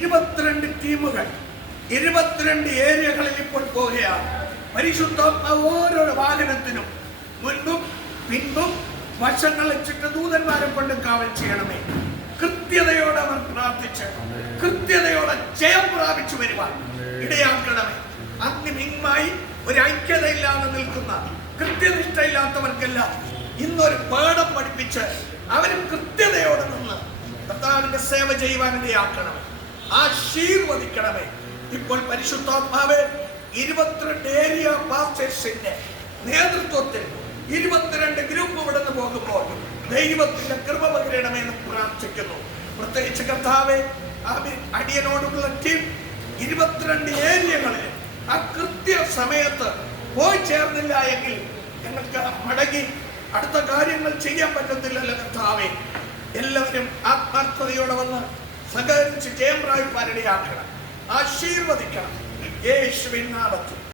22 ടീമുകൾ 22 ഏരിയകളിൽ ഇപ്പോൾ പോകുകയാണ്. പരിശുദ്ധാത്മാവ് ഓരോ വാഹനത്തിനും മുൻപും പിൻപും വശങ്ങളിൽ ചുറ്റും ദൂതന്മാരെ കൊണ്ട് കാവൽ ചെയ്യണമേ. കൃത്യതയോടെ അവർ പ്രാർത്ഥിച്ച് കൃത്യതയോടെ ജയം പ്രാപിച്ചു വരുവാൻ ഇടയാക്കണമേ. അഗ്നിമിങ്ങായി ഒരു ഐക്യതയില്ലാതെ നിൽക്കുന്ന കൃത്യനിഷ്ഠയില്ലാത്തവർക്കെല്ലാം ഇന്നൊരു പാഠം പഠിപ്പിച്ച് അവരും കൃത്യതയോടെ നിന്ന് കർത്താവിന്റെ സേവ ചെയ്യുവാൻ ഇടയാക്കണമേ. ആശീർവദിക്കണമേ. ഇപ്പോൾ പരിശുദ്ധാത്മാവ് 22 ഏരിയ പാസ്റ്റേഴ്സിന്റെ നേതൃത്വത്തിൽ 22 ഗ്രൂപ്പ് ഇവിടെ നിന്ന് പോകുമ്പോൾ ദൈവത്തിന്റെ കൃപ പകരണമേ എന്ന് പ്രാർത്ഥിക്കുന്നു. പ്രത്യേകിച്ച് കർത്താവേ, അടിയനോടുള്ള ടീം 22 ഏരിയകളിൽ ആ കൃത്യ സമയത്ത് പോയി ചേർന്നില്ല എങ്കിൽ ഞങ്ങൾക്ക് മടങ്ങി അടുത്ത കാര്യങ്ങൾ ചെയ്യാൻ പറ്റത്തില്ലല്ലോ കർത്താവേ. എല്ലാവരും ആത്മാർത്ഥതയോടെ വന്ന് സഹകരിച്ച് ജയം പ്രാപിപ്പാനിടയാക്കണം. ആശീർവദിക്കണം യേശുവിൻ നാമത്തിൽ.